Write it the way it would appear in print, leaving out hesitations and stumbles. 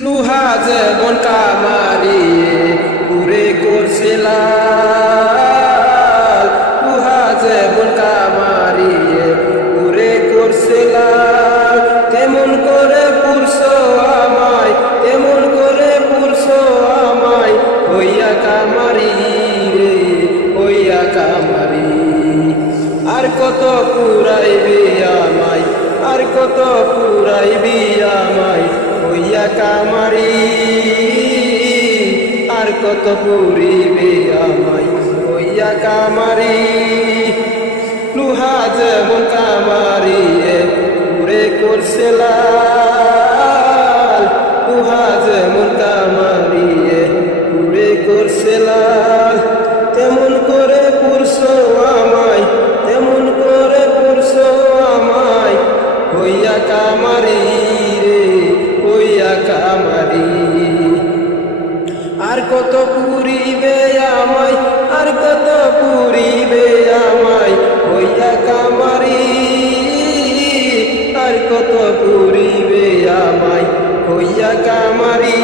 লুহা যেমন কামারিয়ে পুরে করছে লাল, লুহা যেমন কামারিয়ে পুরে করছে লাল, তেমন করে পুরছো আমায়, তেমন করে পুরছো আমায়, হইয়া কামারি রে, হইয়া কামারি। আর কত পুরাইবি আমায়, আর কত পুরাইবি আমায়, হইয়া কামারি। আর কত পুরিবে আমায়, হইয়া কামারি। লুহা যেমন কামারিয়ে পুরে করছে লাল, লুহা যেমন কামারিয়ে পুরে করছে লাল, তেমন করে পুরছো আমায়, তেমন করে পুরছো আমায়, হইয়া কামারি রে, হইয়া কামারি। আর কত পুরিবে আমায়, আর কত পুরিবে আমায়, হইয়া কামারি। আর কত পুরিবে আমায়, হইয়া কামারি।